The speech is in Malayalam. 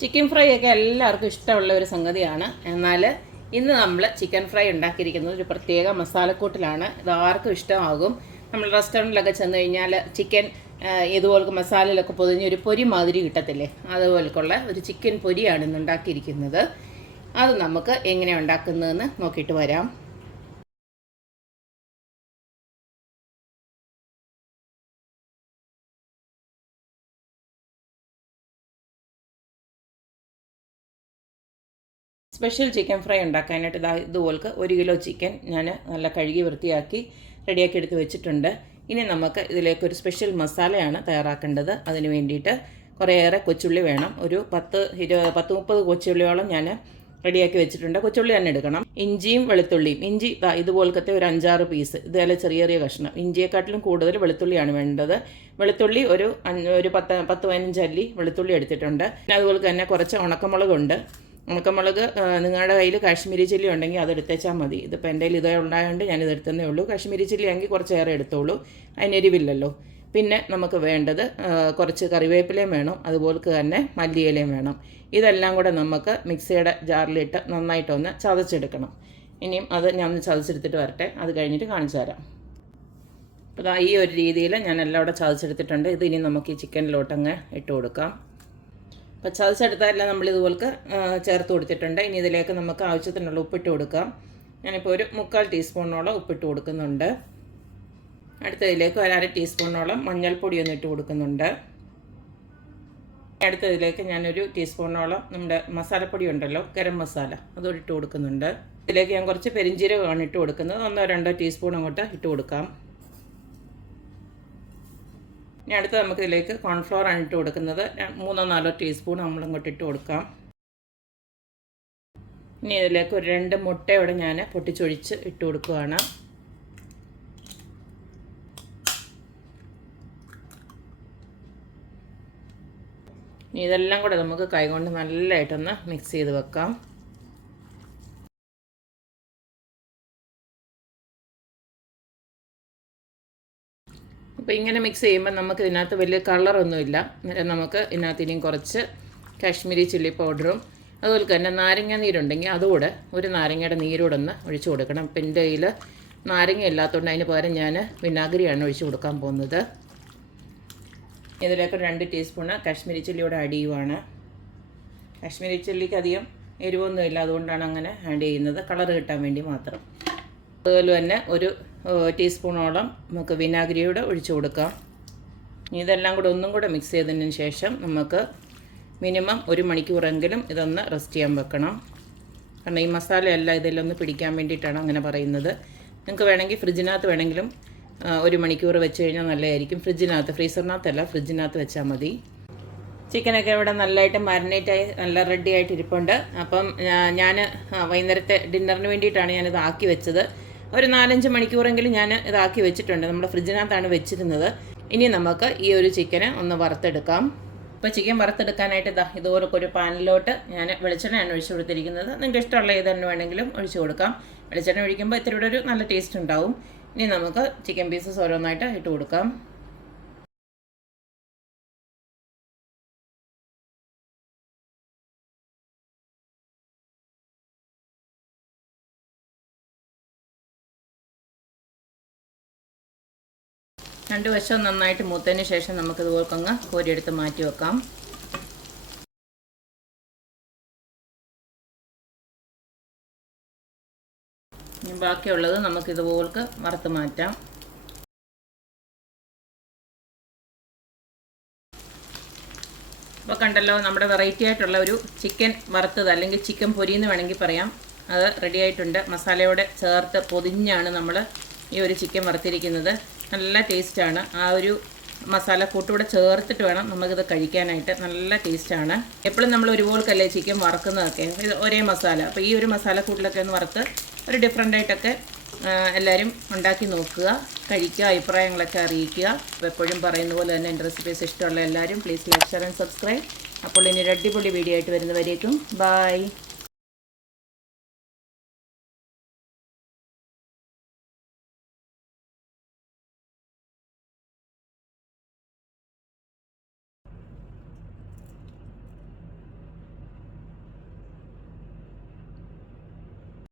ചിക്കൻ ഫ്രൈ ഒക്കെ എല്ലാവർക്കും ഇഷ്ടമുള്ള ഒരു സംഗതിയാണ്. എന്നാൽ ഇന്ന് നമ്മൾ ചിക്കൻ ഫ്രൈ ഉണ്ടാക്കിയിരിക്കുന്നത് ഒരു പ്രത്യേക മസാലക്കൂട്ടിലാണ്. ഇത് ആർക്കും ഇഷ്ടമാകും. നമ്മൾ റെസ്റ്റോറന്റിലൊക്കെ ചെന്ന് കഴിഞ്ഞാൽ ചിക്കൻ ഇതുപോലൊക്കെ മസാലയിലൊക്കെ പൊതിഞ്ഞ് ഒരു പൊരി മാതിരി കിട്ടത്തില്ലേ? അതുപോലൊക്കെയുള്ള ഒരു ചിക്കൻ പൊരിയാണ് ഇന്ന് ഉണ്ടാക്കിയിരിക്കുന്നത്. അത് നമുക്ക് എങ്ങനെയാണ് ഉണ്ടാക്കുന്നതെന്ന് നോക്കിയിട്ട് വരാം. സ്പെഷ്യൽ ചിക്കൻ ഫ്രൈ ഉണ്ടാക്കാനായിട്ട് ഇതാ ഇതുപോലെ ഒരു കിലോ ചിക്കൻ ഞാൻ നല്ല കഴുകി വൃത്തിയാക്കി റെഡിയാക്കി എടുത്ത് വെച്ചിട്ടുണ്ട്. ഇനി നമുക്ക് ഇതിലേക്ക് ഒരു സ്പെഷ്യൽ മസാലയാണ് തയ്യാറാക്കേണ്ടത്. അതിന് വേണ്ടിയിട്ട് കുറേയേറെ കൊച്ചുള്ളി വേണം. ഒരു പത്ത് ഇരു പത്ത് മുപ്പത് കൊച്ചുള്ളിയോളം ഞാൻ റെഡിയാക്കി വെച്ചിട്ടുണ്ട്. കൊച്ചുള്ളി തന്നെ എടുക്കണം. ഇഞ്ചിയും വെളുത്തുള്ളിയും. ഇഞ്ചി ഇതുപോലത്തെ ഒരു അഞ്ചാറ് പീസ് ഇതുപോലെ ചെറിയ ചെറിയ കഷ്ണം. ഇഞ്ചിയെക്കാട്ടിലും കൂടുതൽ വെളുത്തുള്ളിയാണ് വേണ്ടത്. വെളുത്തുള്ളി ഒരു ഒരു പത്ത് പത്ത് പതിനഞ്ച് അല്ലി വെളുത്തുള്ളി എടുത്തിട്ടുണ്ട്. പിന്നെ അതുപോലെ തന്നെ കുറച്ച് ഉണക്കമുളകുണ്ട്. ഉണക്കമുളക് നിങ്ങളുടെ കയ്യിൽ കാശ്മീരി ചില്ലി ഉണ്ടെങ്കിൽ അത് എടുത്തേച്ചാൽ മതി. ഇതിപ്പോൾ എന്റെ കയ്യിൽ ഇതേ ഉണ്ടായതുകൊണ്ട് ഞാനിത് എടുത്തതേ ഉള്ളൂ. കാശ്മീരി ചില്ലി ആണെങ്കിൽ കുറച്ചേറെ എടുത്തോളൂ. അതിന് എരിവില്ലല്ലോ. പിന്നെ നമുക്ക് വേണ്ടത് കുറച്ച് കറിവേപ്പിലയും വേണം. അതുപോലെ തന്നെ മല്ലിയിലയും വേണം. ഇതെല്ലാം കൂടെ നമുക്ക് മിക്സിയുടെ ജാറിലിട്ട് നന്നായിട്ടൊന്ന് ചതച്ചെടുക്കണം. ഇനിയും അത് ഞാൻ ഒന്ന് ചതച്ചെടുത്തിട്ട് വരട്ടെ. അത് കഴിഞ്ഞിട്ട് കാണിച്ചു തരാം. അപ്പോൾ ഈ ഒരു രീതിയിൽ ഞാൻ എല്ലാം കൂടെ ചതച്ചെടുത്തിട്ടുണ്ട്. ഇത് ഇനി നമുക്ക് ഈ ചിക്കനിലോട്ടങ്ങ് ഇട്ട് കൊടുക്കാം. അപ്പോൾ ചതച്ചെടുത്തതെല്ലാം നമ്മൾ ഇതുപോലെ ചേർത്ത് കൊടുത്തിട്ടുണ്ട്. ഇനി ഇതിലേക്ക് നമുക്ക് ആവശ്യത്തിനുള്ള ഉപ്പിട്ട് കൊടുക്കാം. ഞാനിപ്പോൾ ഒരു മുക്കാൽ ടീസ്പൂണോളം ഉപ്പിട്ട് കൊടുക്കുന്നുണ്ട്. അടുത്തതിലേക്ക് ഒരു അര ടീസ്പൂണോളം മഞ്ഞൾപ്പൊടി ഒന്ന് ഇട്ട് കൊടുക്കുന്നുണ്ട്. അടുത്തതിലേക്ക് ഞാനൊരു ടീസ്പൂണോളം നമ്മുടെ മസാലപ്പൊടി ഉണ്ടല്ലോ ഗരം മസാല അതുകൂടി ഇട്ട് കൊടുക്കുന്നുണ്ട്. ഇതിലേക്ക് ഞാൻ കുറച്ച് പെരിഞ്ചീരകമാണ് ഇട്ട് കൊടുക്കുന്നത്. ഒന്നോ രണ്ടോ ടീസ്പൂൺ അങ്ങോട്ട് ഇട്ട് കൊടുക്കാം. ഇനി അടുത്ത് നമുക്ക് ഇതിലേക്ക് കോൺഫ്ലോർ ആണ് ഇട്ട് കൊടുക്കുന്നത് മൂന്നോ നാലോ ടീസ്പൂൺ നമ്മൾ ഇങ്ങോട്ട് ഇട്ട് കൊടുക്കാം. ഇനി ഇതിലേക്ക് ഒരു രണ്ട് മുട്ടയോടെ ഞാൻ പൊട്ടിച്ചൊഴിച്ച് ഇട്ട് കൊടുക്കുകയാണ് ഇനി ഇതെല്ലാം കൂടെ നമുക്ക് കൈകൊണ്ട് നല്ലതായിട്ടൊന്ന് മിക്സ് ചെയ്ത് വെക്കാം. അപ്പോൾ ഇങ്ങനെ മിക്സ് ചെയ്യുമ്പോൾ നമുക്ക് ഇതിനകത്ത് വലിയ കളറൊന്നുമില്ല അന്നേരം നമുക്ക് ഇതിനകത്ത് ഇനിയും കുറച്ച് കാശ്മീരി ചില്ലി പൗഡറും അതുപോലെ തന്നെ നാരങ്ങ നീരുണ്ടെങ്കിൽ അതുകൂടെ ഒരു നാരങ്ങയുടെ നീരൂടെ ഒന്ന് ഒഴിച്ചു കൊടുക്കണം. അപ്പം എന്റെ കയ്യിൽ നാരങ്ങ ഇല്ലാത്തതുകൊണ്ട് അതിന് പകരം ഞാൻ വിനാഗിരിയാണ് ഒഴിച്ചു കൊടുക്കാൻ പോകുന്നത്. ഇതിലേക്ക് രണ്ട് ടീസ്പൂണ് കാശ്മീരി ചില്ലിയോടെ ആഡ് ചെയ്യുവാണ് കാശ്മീരി ചില്ലിക്ക് അധികം എരിവൊന്നുമില്ല അതുകൊണ്ടാണ് അങ്ങനെ ആഡ് ചെയ്യുന്നത്. കളർ കിട്ടാൻ വേണ്ടി മാത്രം. അതുപോലെ തന്നെ ഒരു ടീസ്പൂണോളം നമുക്ക് വിനാഗിരിയുടെ ഒഴിച്ചു കൊടുക്കാം. ഇതെല്ലാം കൂടെ ഒന്നും കൂടെ മിക്സ് ചെയ്തതിന് ശേഷം നമുക്ക് മിനിമം ഒരു മണിക്കൂറെങ്കിലും ഇതൊന്ന് റെസ്റ്റ് ചെയ്യാൻ വെക്കണം. കാരണം ഈ മസാല എല്ലാം ഇതിലൊന്ന് പിടിക്കാൻ വേണ്ടിയിട്ടാണ് അങ്ങനെ പറയുന്നത്. നിങ്ങൾക്ക് വേണമെങ്കിൽ ഫ്രിഡ്ജിനകത്ത് വേണമെങ്കിലും ഒരു മണിക്കൂർ വെച്ച് കഴിഞ്ഞാൽ നല്ലതായിരിക്കും. ഫ്രിഡ്ജിനകത്ത് ഫ്രീസറിനകത്തല്ല ഫ്രിഡ്ജിനകത്ത് വെച്ചാൽ മതി. ചിക്കനൊക്കെ ഇവിടെ നല്ലതായിട്ട് മാരിനേറ്റായി നല്ല റെഡി ആയിട്ട് ഇരിപ്പുണ്ട് അപ്പം ഞാൻ വൈകുന്നേരത്തെ ഡിന്നറിന് വേണ്ടിയിട്ടാണ് ഞാനിത് ആക്കി വെച്ചത്. ഒരു നാലഞ്ച് മണിക്കൂറെങ്കിലും ഞാൻ ഇതാക്കി വെച്ചിട്ടുണ്ട്. നമ്മുടെ ഫ്രിഡ്ജിനകത്താണ് വെച്ചിരുന്നത്. ഇനി നമുക്ക് ഈ ഒരു ചിക്കനെ ഒന്ന് വറുത്തെടുക്കാം. ഇപ്പോൾ ചിക്കൻ വറുത്തെടുക്കാനായിട്ട് ഇതാ ഇതുപോലെ ഒരു പാനിലോട്ട് ഞാൻ വെളിച്ചെണ്ണയാണ് ഒഴിച്ചു കൊടുത്തിരിക്കുന്നത്. നിങ്ങൾക്ക് ഇഷ്ടമുള്ള ഏത് തന്നെ വേണമെങ്കിലും ഒഴിച്ചു കൊടുക്കാം. വെളിച്ചെണ്ണ ഒഴിക്കുമ്പോൾ ഇത്തിരി ഒരു നല്ല ടേസ്റ്റ് ഉണ്ടാവും. ഇനി നമുക്ക് ചിക്കൻ പീസസ് ഓരോന്നായിട്ട് ഇട്ട് കൊടുക്കാം. രണ്ട് വശവും നന്നായിട്ട് മൂത്തതിന് ശേഷം നമുക്ക് ഇതുപോലെ അങ്ങ് കോരിയെടുത്ത് മാറ്റി വെക്കാം. ഇനി ബാക്കിയുള്ളത് നമുക്ക് ഇതുപോൾക്ക് വറുത്ത് മാറ്റാം. അപ്പോൾ കണ്ടല്ലോ നമ്മുടെ വെറൈറ്റി ആയിട്ടുള്ള ഒരു ചിക്കൻ വറുത്തത് അല്ലെങ്കിൽ ചിക്കൻ പൊരി എന്ന് വേണമെങ്കിൽ പറയാം. അത് റെഡി ആയിട്ടുണ്ട്. മസാലയോടെ ചേർത്ത് പൊതിഞ്ഞാണ് നമ്മൾ ഈ ഒരു ചിക്കൻ വറുത്തിരിക്കുന്നത്. നല്ല ടേസ്റ്റാണ്. ആ ഒരു മസാല കൂട്ടുകൂടെ ചേർത്തിട്ട് വേണം നമുക്കിത് കഴിക്കാനായിട്ട്. നല്ല ടേസ്റ്റാണ്. എപ്പോഴും നമ്മൾ ഒരുപോൽക്കല്ലേ ചിക്കൻ വറക്കുന്നതൊക്കെ? ഒരേ മസാല. അപ്പോൾ ഈ ഒരു മസാല കൂട്ടിലൊക്കെ ഒന്ന് വറുത്ത് ഒരു ഡിഫറെന്റ് ആയിട്ടൊക്കെ ആ, എല്ലാവരും ഉണ്ടാക്കി നോക്കുക. കഴിക്കുക അഭിപ്രായങ്ങളൊക്കെ അറിയിക്കുക. അപ്പോൾ എപ്പോഴും പറയുന്ന പോലെ തന്നെ എന്റെ റെസിപ്പീസ് ഇഷ്ടമുള്ള എല്ലാവരും please like share and subscribe അപ്പോൾ ഇനി ഒരു അടിപൊളി വീഡിയോ ആയിട്ട് വരുന്നവരേക്കും. ബൈ